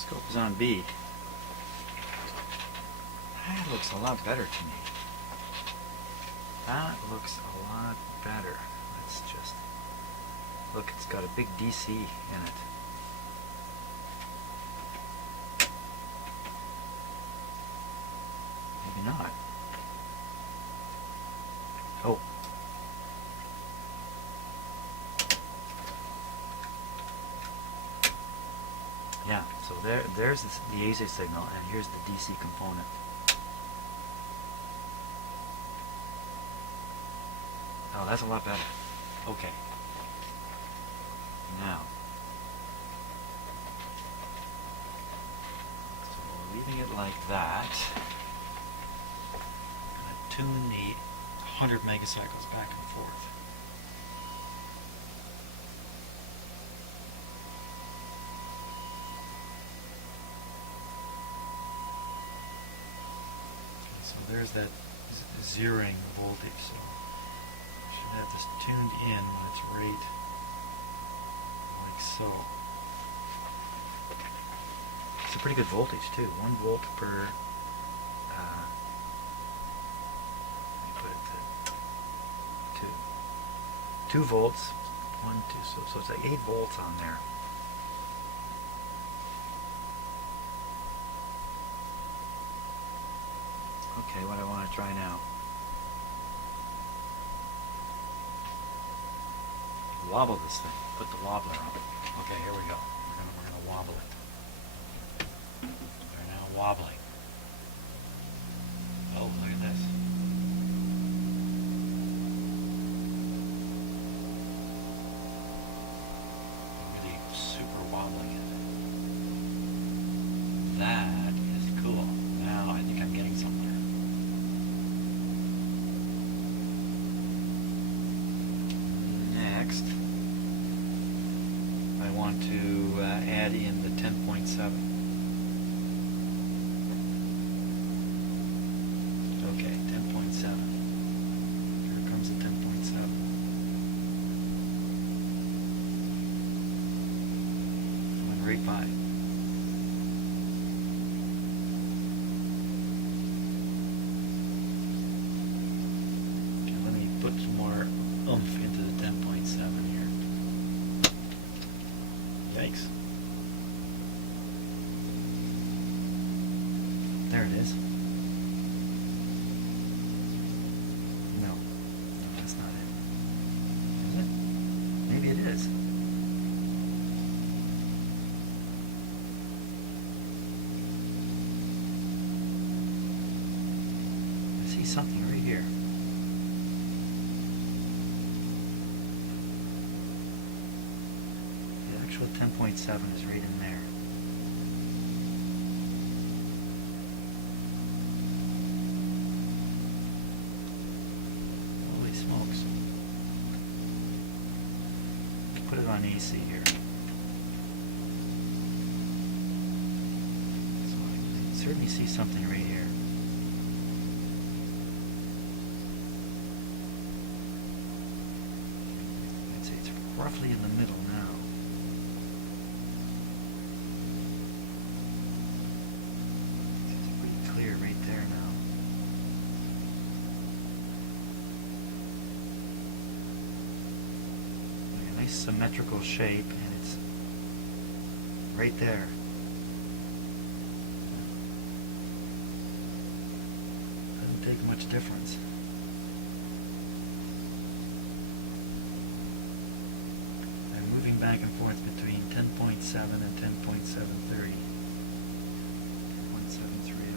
Scope is on B. That looks a lot better to me. That looks a lot better. Let's just look, it's got a big DC in it. Maybe not. Oh. Yeah, so there's the AC signal, and here's the DC component. Oh, that's a lot better. Okay. Now, so leaving it like that, I'm going to tune the 100 megacycles back and forth. Okay, so there's that zeroing voltage. So I should have this tuned in when it's right like so. It's a pretty good voltage too. 1 volt per. Let me put it to 2 volts. 1, 2. So it's like 8 volts on there. Okay, what I want to try now. Wobble this thing. Put the wobbler on. Okay, here we go. We're gonna wobble it. We're now wobbling. Oh, look at this. Really super wobbling it. That is cool. Now I think I'm getting somewhere. Next, I want to add in the 10.7. Okay, 10.7. Here comes the 10.7. Went right by. Okay, let me put some more oomph into the 10.7 here. Yikes. There it is. No, that's not it. Is it? Maybe it is. I see something right here. The actual 10.7 is right in there. Holy smokes. Put it on AC here. So I can certainly see something right here. I'd say it's roughly in the middle now. It's pretty clear right there now. Like a nice symmetrical shape, and it's right there. Doesn't take much difference. I'm moving back and forth between 10.7 and 10.730. 1730.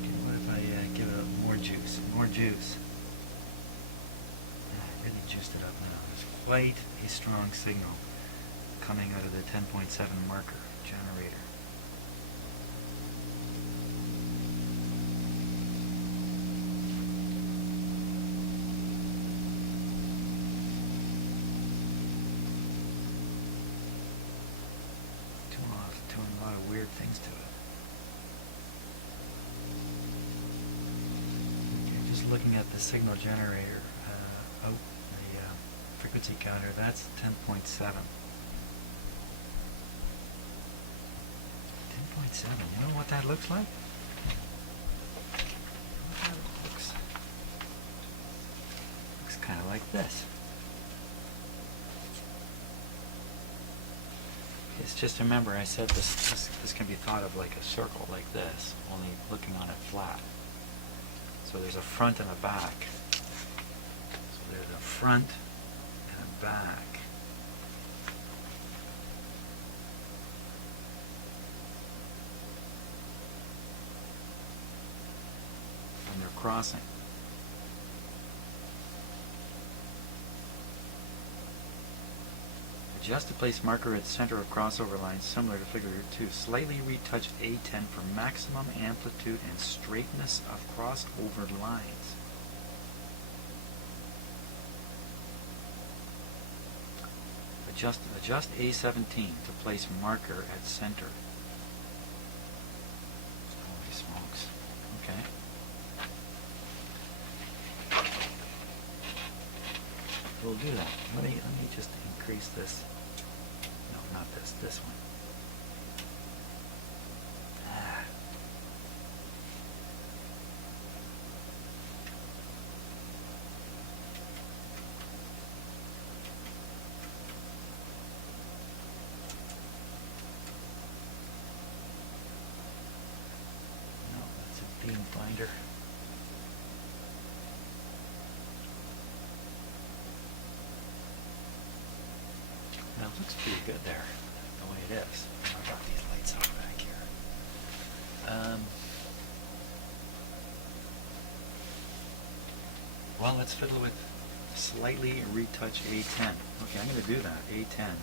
Okay, what if I give it more juice? More juice. I really juiced it up now. There's quite a strong signal coming out of the 10.7 marker generator. Doing a lot of weird things to it. Okay, just looking at the signal generator, the frequency counter, that's 10.7. 10.7, you know what that looks like? Looks kind of like this. It's just, remember I said this can be thought of like a circle like this, only looking on it flat. So there's a front and a back. So there's a front and a back. And they're crossing. Adjust to place marker at center of crossover lines similar to figure 2. Slightly retouched A10 for maximum amplitude and straightness of crossover lines. Adjust A17 to place marker at center. Holy smokes. Okay. We'll do that. Let me just increase this. No, not this. This one. No, that's a beam finder. Now it looks pretty good there, the way it is. I brought these lights on back here. Well, let's fiddle with slightly retouch A10. Okay, I'm going to do that. A10.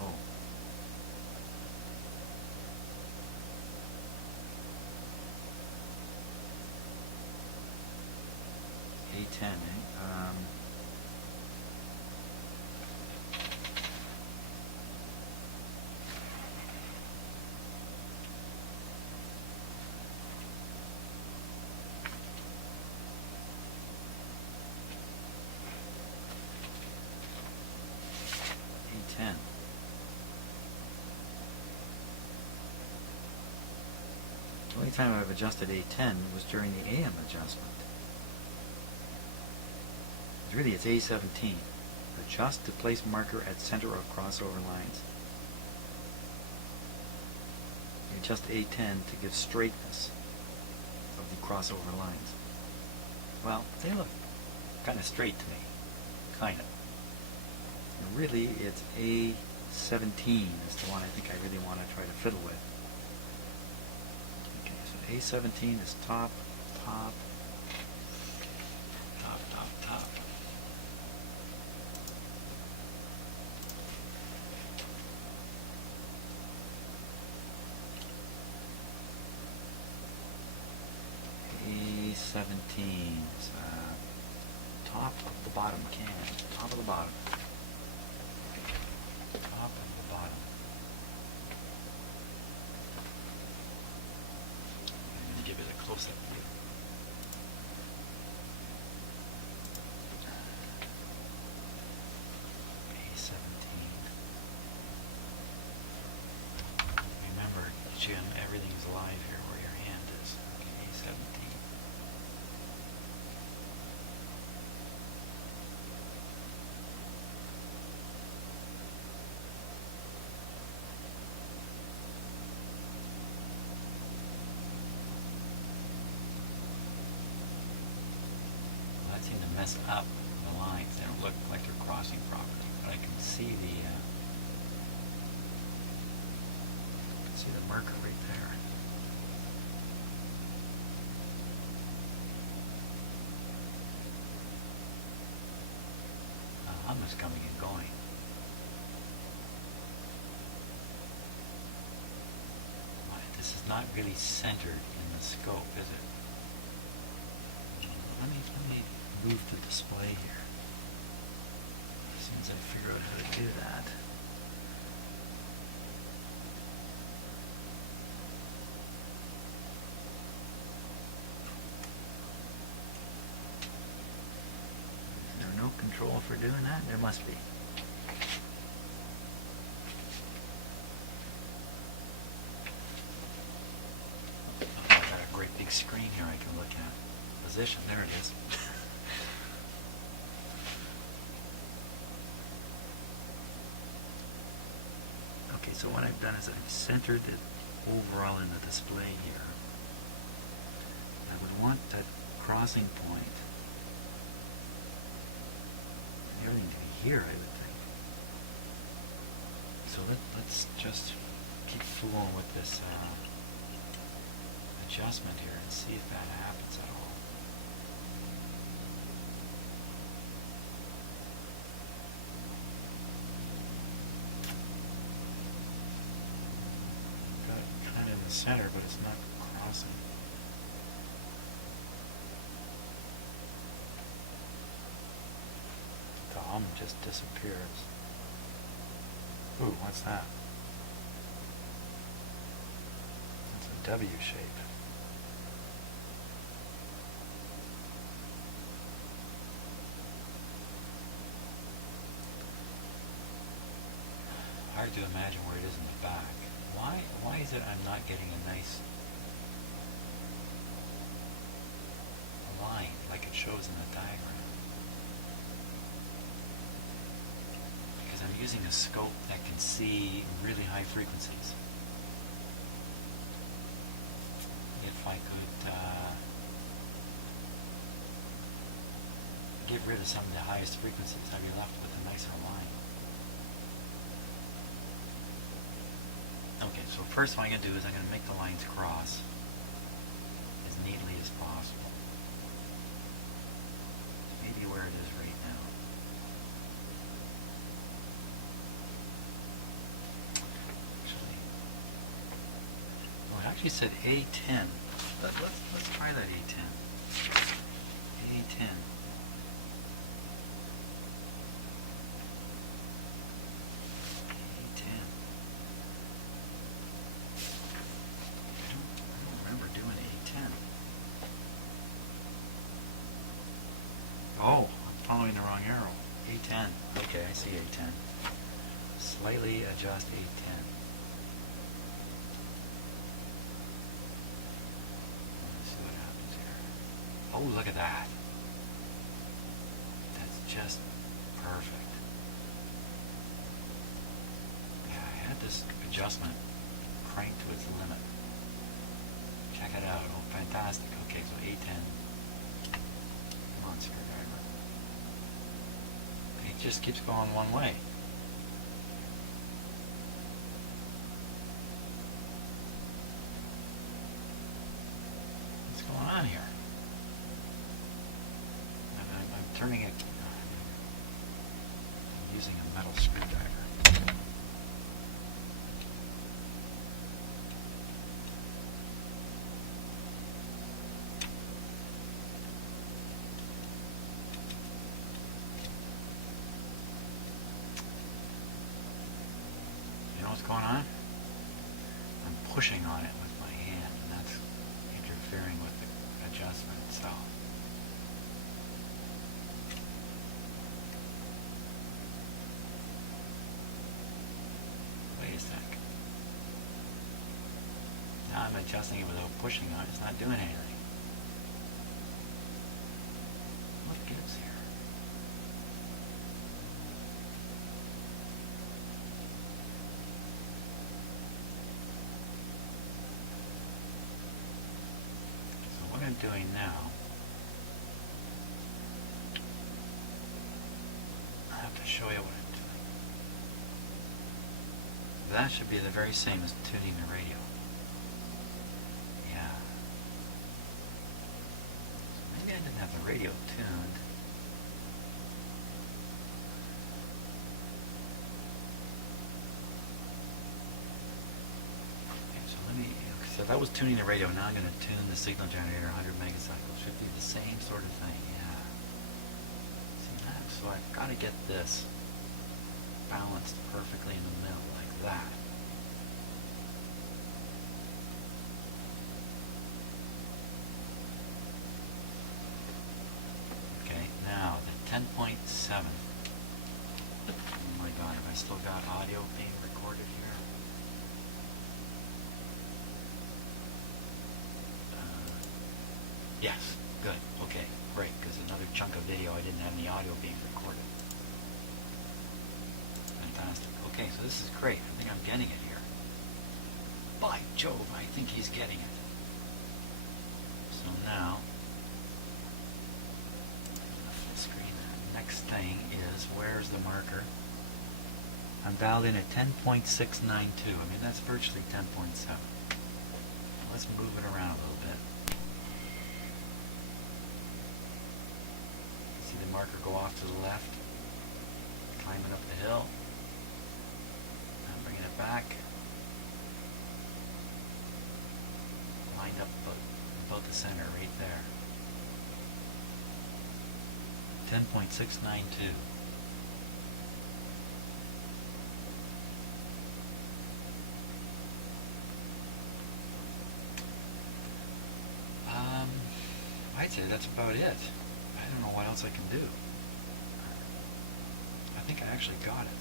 Oh. A10, A10. The only time I've adjusted A10 was during the AM adjustment. Really, it's A17. Adjust to place marker at center of crossover lines. You adjust A10 to give straightness of the crossover lines. Well, they look kind of straight to me. Kind of. And really, it's A17 is the one I think I really want to try to fiddle with. Okay, so A17 is top. A17 is top of the bottom can. Top of the bottom. Top of the bottom. I'm going to give it a close-up view. A17. Remember, Jim, everything's live here where your hand is. Okay, A17. Seem to mess up the lines. They don't look like they're crossing properly, but I can see the marker right there. Hum is coming and going. This is not really centered in the scope, is it? Let me move the display here. As soon as I figure out how to do that. for doing that? There must be. Oh, I got a great big screen here I can look at. Position, there it is. Okay, so what I've done is I've centered it overall in the display here. I would want that crossing point, everything to be here, I would think. So let's just keep fooling with this adjustment here and see if that happens at all. Got it kind of in the center, but it's not crossing. The hum just disappears. Ooh, what's that? That's a W shape. Hard to imagine where it is in the back. Why is it I'm not getting a nice line like it shows in the diagram? Because I'm using a scope that can see really high frequencies. If I could get rid of some of the highest frequencies, I'd be left with a nicer line. Okay, so first what I'm going to do is I'm going to make the lines cross as neatly as possible. Maybe where it is right now. Well, it actually said A10. Let's try that A10. A10. Oh, I'm following the wrong arrow. A10. Okay, I see A10. Slightly adjust A10. Let's see what happens here. Oh, look at that. That's just perfect. Yeah, I had this adjustment cranked to its limit. Check it out. Oh, fantastic. Okay, so A10. Come on, screwdriver. It just keeps going one way. What's going on here? I'm turning it. I'm using a metal screwdriver. What's going on? I'm pushing on it with my hand, and that's interfering with the adjustment itself. Wait a sec. Now I'm adjusting it without pushing on it. It's not doing anything. What gives here? What I'm doing now, I have to show you what I'm doing. That should be the very same as tuning the radio. Yeah. So maybe I didn't have the radio tuned. Okay, so let me. So if I was tuning the radio, now I'm going to tune the signal generator 100 megacycles. Should be the same sort of thing, yeah. See that? So I've got to get this balanced perfectly in the middle, like that. Okay, now the 10.7. I still got audio being recorded here. Yes, good, okay, great, because another chunk of video I didn't have any audio being recorded. Fantastic. Okay, so this is great. I think I'm getting it here. By Jove, I think he's getting it. So now, full screen. Next thing is, where's the marker? I'm dialed in at 10.692. I mean, that's virtually 10.7. Let's move it around a little bit. See the marker go off to the left, climbing up the hill, and bringing it back, lined up about the center right there. 10.692. I'd say that's about it. I don't know what else I can do. I think I actually got it.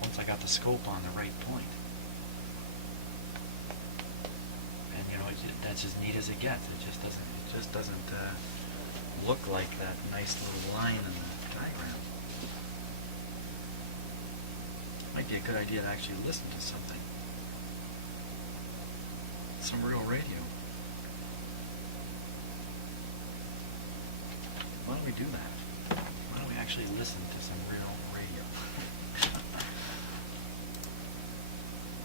Once I got the scope on the right point. And you know, that's as neat as it gets. It just doesn't look like that nice little line in the diagram. Might be a good idea to actually listen to something. Some real radio. Why don't we do that? Why don't we actually listen to some real radio?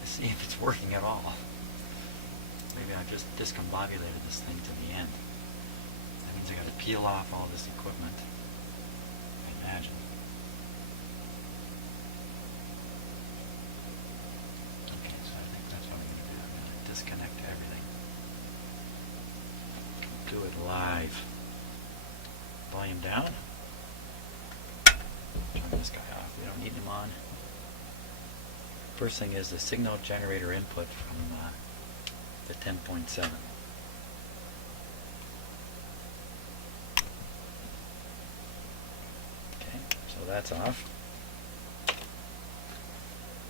Let's see if it's working at all. Maybe I've just discombobulated this thing to the end. That means I got to peel off all this equipment. I imagine. Okay, so I think that's what I'm going to do. I'm going to disconnect everything. Do it live. Volume down. Turn this guy off. We don't need him on. First thing is the signal generator input from the 10.7. Okay, so that's off.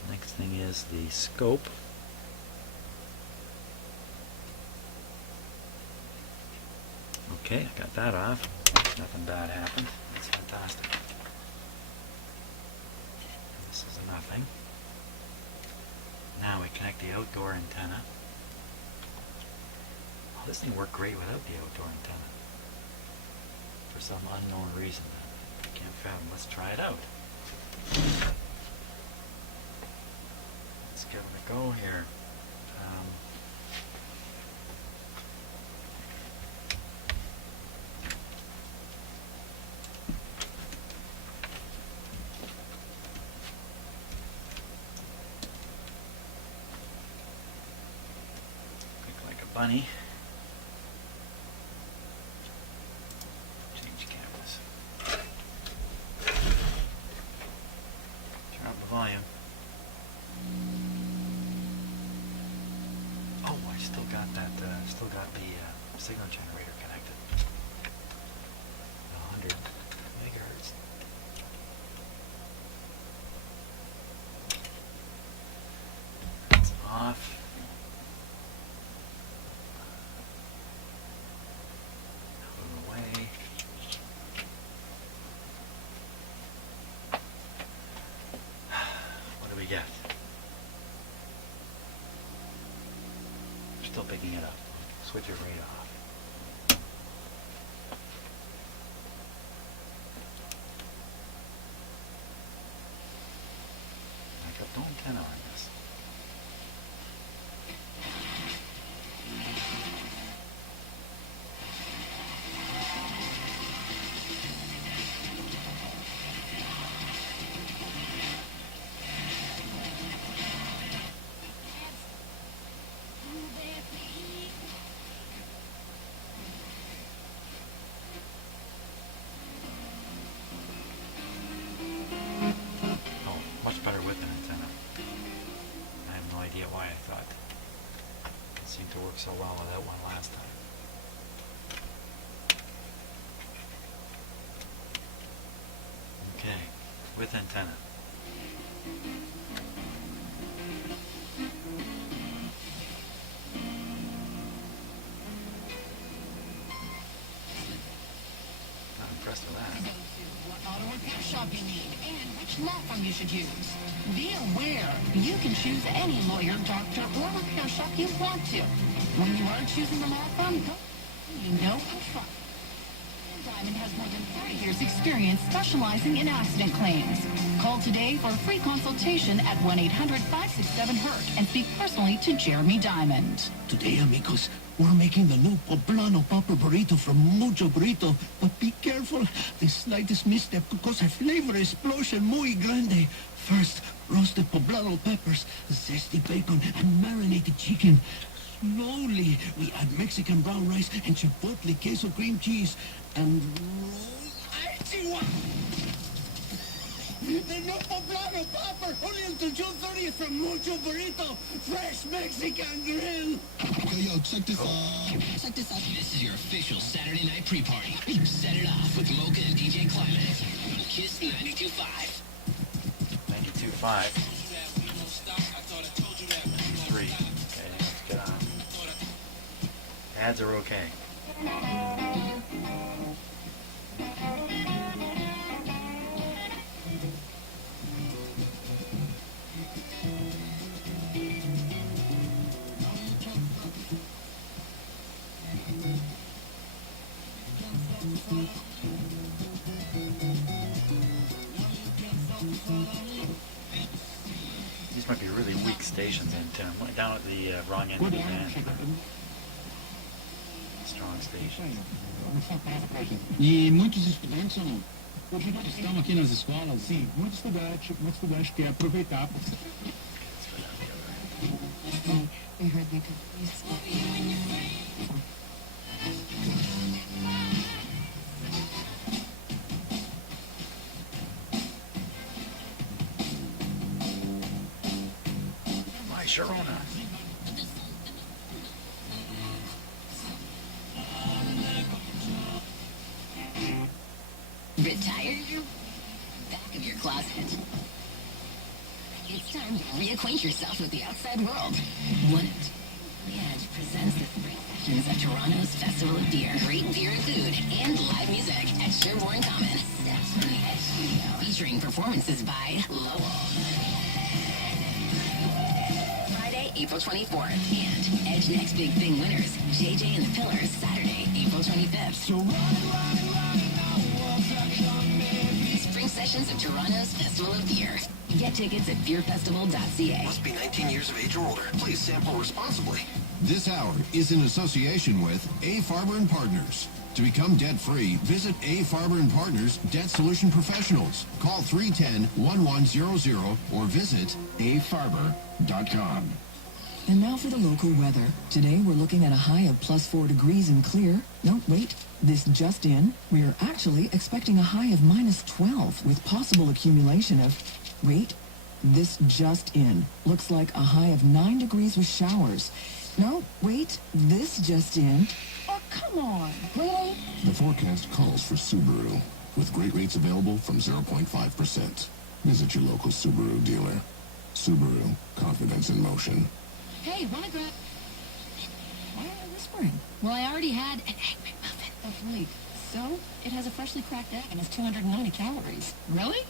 Next thing is the scope. Okay, I got that off. Nothing bad happened. That's fantastic. And this is nothing. Now we connect the outdoor antenna. Oh, this thing worked great without the outdoor antenna. For some unknown reason that I can't fathom. Let's try it out. Let's give it a go here. Bunny. Change cameras. Turn up the volume. Oh, I still got that. Still got the signal generator connected. 100 megahertz. It's off. Still picking it up. Switch it right off. I got no antenna on this. Better with an antenna. I have no idea why I thought it seemed to work so well without one last time. Okay, with antenna. Not impressed with that. What auto repair shop you need and which law firm you should use. Be aware, you can choose any lawyer, doctor, or repair shop you want to. When you are choosing a law firm, you know and trust. Diamond has more than 30 years experience specializing in accident claims. Call today for a free consultation at 1-800-567-HURT and speak personally to Jeremy Diamond. Today, amigos, we're making the new poblano popper burrito from Mucho Burrito. But be careful, the slightest misstep could cause a flavor explosion muy grande. First, roasted poblano peppers, zesty bacon, and marinated chicken. Slowly, we add Mexican brown rice and chipotle queso cream cheese. And the new poblano popper, only until June 30th from Mucho Burrito, fresh Mexican grill. Yo, check this out. Check this out. This is your official Saturday night pre-party. Set it off with Mocha and DJ Climax on Kiss 92.5. 92.5. 3. Okay, let's get on. Ads are okay. These might be really weak stations, and I'm down at the wrong end of the band. Strong stations. E muitos estudantes estão aqui nas escolas? Sim, muitos estudantes querem aproveitar. We heard they could My Sharona. retire your back of your closet. It's time to reacquaint yourself with the outside world. One of Edge presents the spring sessions of Toronto's Festival of Beer. Great beer and food and live music at Sherbourne Common. Steps from the Edge Studio. Featuring performances by Lowell. Friday, April 24th. And Edge Next Big Thing winners, JJ and the Pillars, Saturday, April 25th. So Spring sessions of Toronto's Festival of Beer. Get tickets at beerfestival.ca. Must be 19 years of age or older. Please sample responsibly. This hour is in association with A. Farber and Partners. To become debt-free, visit A. Farber and Partners Debt Solution Professionals. Call 310-1100 or visit afarber.com. And now for the local weather. Today we're looking at a high of +4 degrees and clear. No, wait, this just in. We are actually expecting a high of -12 with possible accumulation of, wait, this just in. Looks like a high of 9 degrees with showers. No, wait, this just in. Oh, come on, really? The forecast calls for Subaru, with great rates available from 0.5%. Visit your local Subaru dealer. Subaru, confidence in motion. Hey, wanna grab... Why am I whispering? Well, I already had an Egg McMuffin. Oh, wait, so? It has a freshly cracked egg and has 290 calories. Really?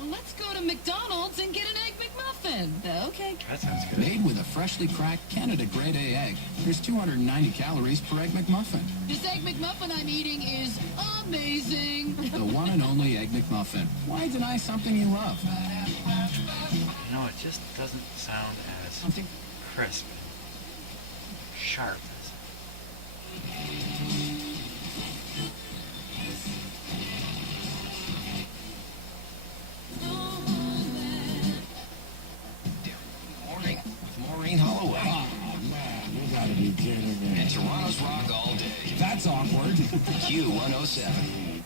Well, let's go to McDonald's and get an Egg McMuffin. Okay. That sounds good. Made with a freshly cracked Canada Grade A egg. There's 290 calories per Egg McMuffin. This Egg McMuffin I'm eating is amazing. The one and only Egg McMuffin. Why deny something you love? No, it just doesn't sound as Something crisp, sharp as. Morning with Maureen Holloway. Oh, man, you gotta be kidding me. And Toronto's Rock all day. That's awkward. Q107.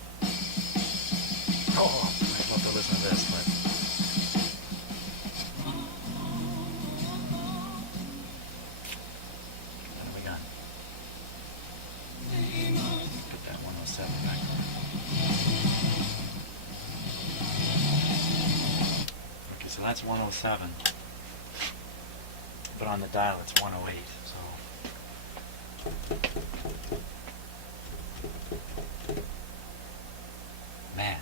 Oh, I'd love to listen to this, but. What have we got? Put that 107 back on. Okay, so that's 107. But on the dial it's 108, so. Man,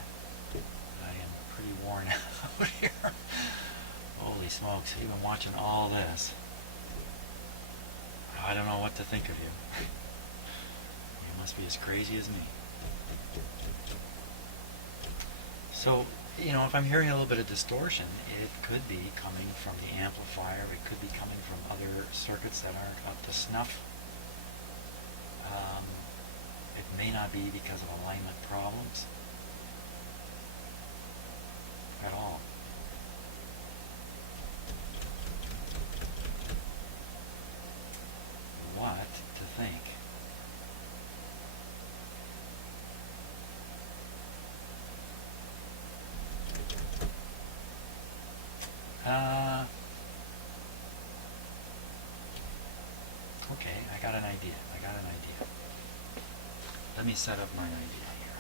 I am pretty worn out here. Holy smokes, even watching all this. I don't know what to think of you. You must be as crazy as me. So, you know, if I'm hearing a little bit of distortion, it could be coming from the amplifier, it could be coming from other circuits that aren't up to snuff. It may not be because of alignment problems at all. What to think? Okay, I got an idea. Let me set up my idea here.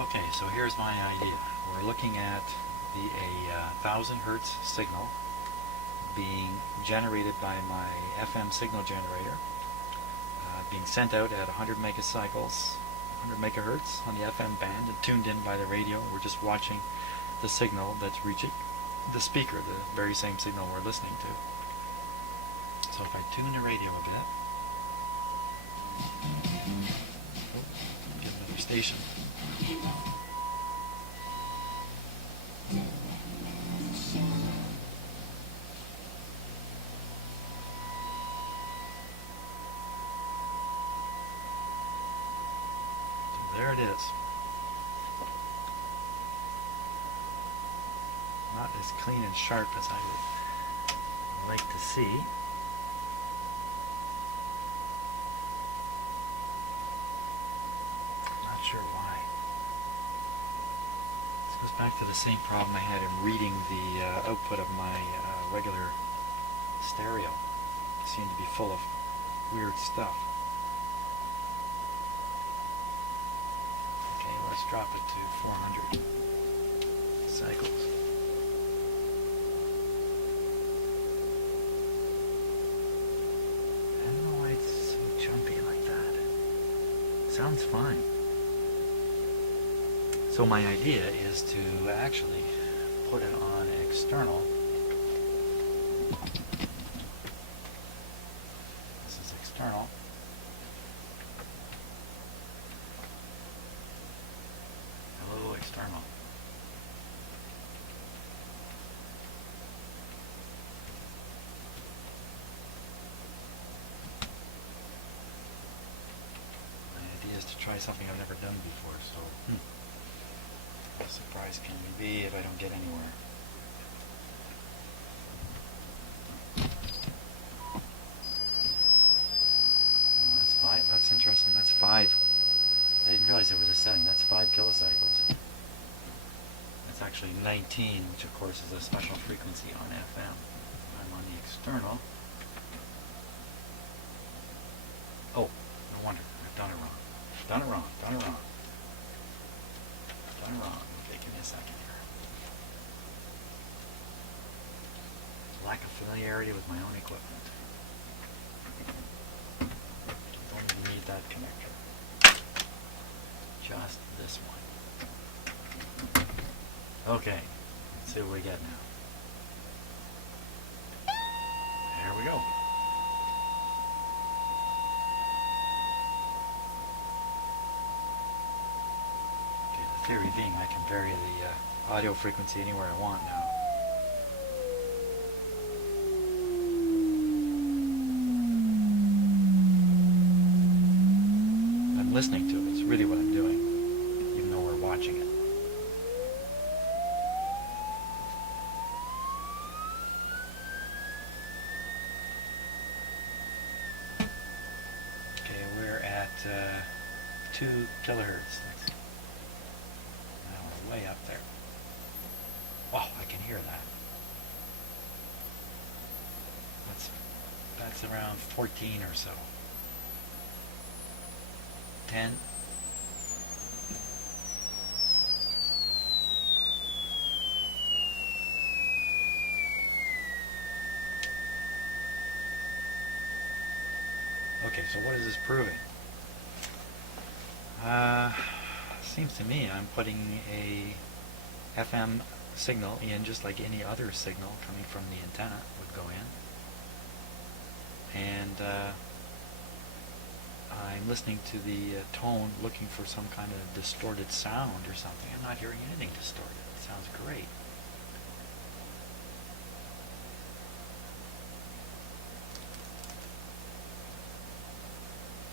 Okay, so here's my idea. We're looking at a 1000 hertz signal being generated by my FM signal generator, being sent out at 100 megacycles, 100 megahertz on the FM band, and tuned in by the radio. We're just watching the signal that's reaching the speaker, the very same signal we're listening to. So if I tune the radio a bit, get another station. There it is. Not as clean and sharp as I would like to see. Not sure why. This goes back to the same problem I had in reading the output of my regular stereo. It seemed to be full of weird stuff. Let's drop it to 400 cycles. I don't know why it's so jumpy like that. Sounds fine. So my idea is to actually put it on external. This is external. External. My idea is to try something I've never done before, so how surprised can you be if I don't get anywhere? Oh, that's 5. That's interesting. That's 5. I didn't realize there was a setting. That's 5 kilocycles. It's actually 19, which of course is a special frequency on FM. I'm on the external. Oh, no wonder. I've done it wrong. Done it wrong. Okay, give me a second here. Lack of familiarity with my own equipment. Don't even need that connector. Just this one. Okay, let's see what we get now. There we go. Okay, the theory being I can vary the audio frequency anywhere I want now. I'm listening to it. It's really what I'm doing, even though we're watching it. Okay, we're at 2 kilohertz. Now we're way up there. Oh, I can hear that. That's around 14 or so. 10. Okay, so what is this proving? Seems to me I'm putting a FM signal in just like any other signal coming from the antenna would go in. And I'm listening to the tone, looking for some kind of distorted sound or something. I'm not hearing anything distorted. It sounds great.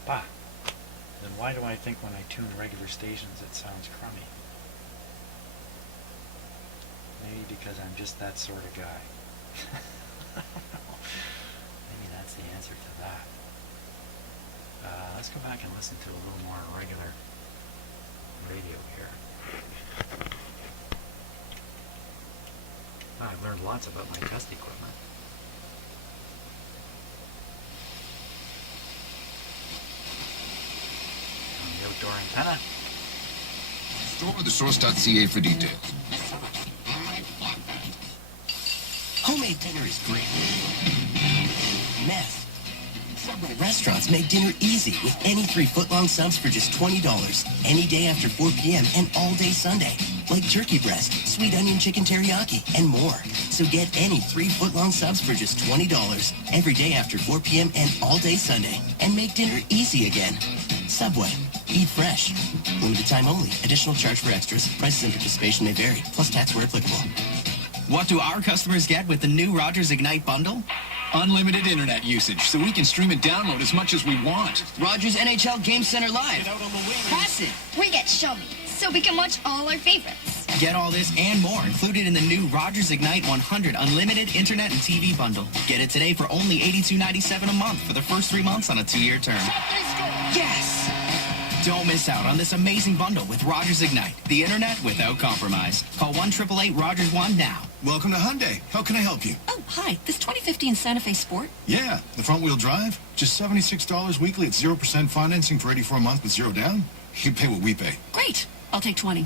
Bah! Then why do I think when I tune regular stations it sounds crummy? Maybe because I'm just that sort of guy. Maybe that's the answer to that. Let's go back and listen to a little more regular radio here. I've learned lots about my test equipment. On the outdoor antenna. Store the source.ca for details. Homemade dinner is great. Mess. Subway restaurants make dinner easy with any 3 foot-long subs for just $20 any day after 4 p.m. and all day Sunday. Like turkey breast, sweet onion chicken teriyaki, and more. So get any 3 foot-long subs for just $20 every day after 4 p.m. and all day Sunday. And make dinner easy again. Subway. Eat fresh. Limited time only. Additional charge for extras. Prices and participation may vary. Plus tax where applicable. What do our customers get with the new Rogers Ignite bundle? Unlimited internet usage, so we can stream and download as much as we want. Rogers NHL Game Center Live. Passive. We get showy, so we can watch all our favorites. Get all this and more included in the new Rogers Ignite 100 Unlimited Internet and TV bundle. Get it today for only $82.97 a month for the first 3 months on a 2-year term. Yes! Don't miss out on this amazing bundle with Rogers Ignite, the internet without compromise. Call 1-888-ROGERS-1 now. Welcome to Hyundai. How can I help you? Oh, hi. This 2015 Santa Fe Sport? Yeah, the front-wheel drive. Just $76 weekly at 0% financing for 84 months with 0 down. You pay what we pay. Great. I'll take 20.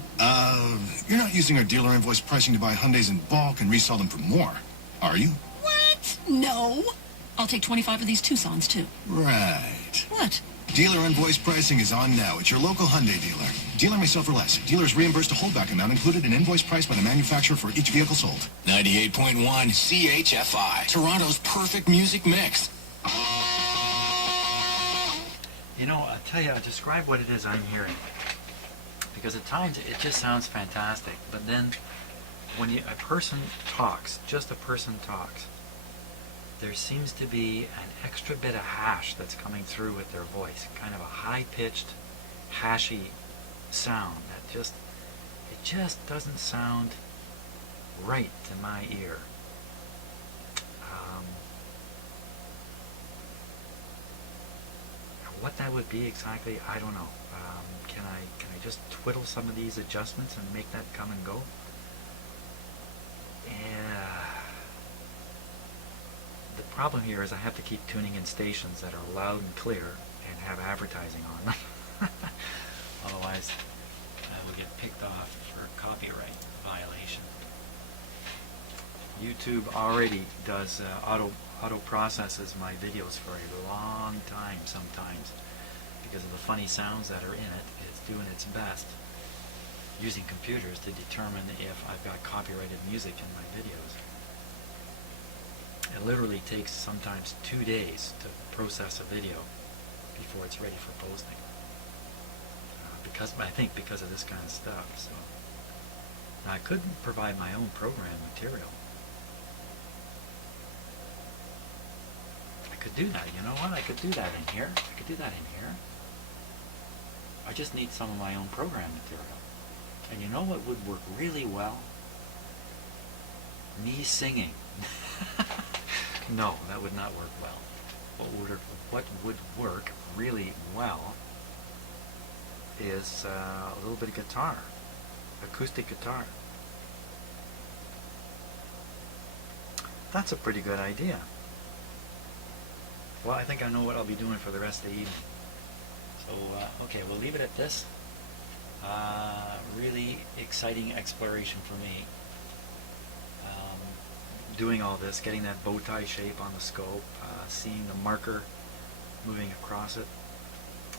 You're not using our dealer invoice pricing to buy Hyundais in bulk and resell them for more, are you? What? No. I'll take 25 of these Tucsons, too. Right. What? Dealer invoice pricing is on now. It's your local Hyundai dealer. Dealer may sell for less. Dealers reimbursed a holdback amount included in invoice price by the manufacturer for each vehicle sold. 98.1 CHFI. Toronto's perfect music mix. You know, I'll tell you, I'll describe what it is I'm hearing. Because at times it just sounds fantastic, but then when a person talks, just a person talks, there seems to be an extra bit of hash that's coming through with their voice, kind of a high-pitched, hashy sound that it just doesn't sound right to my ear. What that would be exactly, I don't know. Can I just twiddle some of these adjustments and make that come and go? Yeah. The problem here is I have to keep tuning in stations that are loud and clear and have advertising on them. Otherwise, I will get picked off for copyright violation. YouTube already does auto processes my videos for a long time sometimes because of the funny sounds that are in it. It's doing its best using computers to determine if I've got copyrighted music in my videos. It literally takes sometimes 2 days to process a video before it's ready for posting. I think because of this kind of stuff. So now, I could provide my own program material. I could do that. You know what? I could do that in here. I just need some of my own program material. And you know what would work really well? Me singing. No, that would not work well. What would work really well is a little bit of guitar, acoustic guitar. That's a pretty good idea. Well, I think I know what I'll be doing for the rest of the evening. So, okay, we'll leave it at this. Really exciting exploration for me. Doing all this, getting that bow tie shape on the scope, seeing the marker moving across it.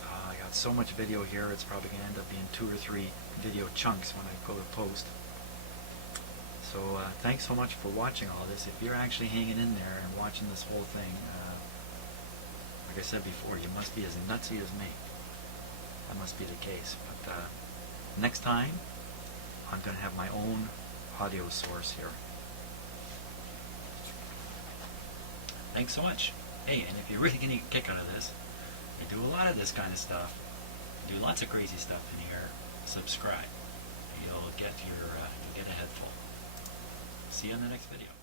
I got so much video here, it's probably going to end up being 2 or 3 video chunks when I go to post. So thanks so much for watching all this. If you're actually hanging in there and watching this whole thing, like I said before, you must be as nutsy as me. That must be the case. But next time, I'm going to have my own audio source here. Thanks so much. Hey, and if you're really getting a kick out of this, I do a lot of this kind of stuff. I do lots of crazy stuff in here. Subscribe. You'll get a head full. See you in the next video.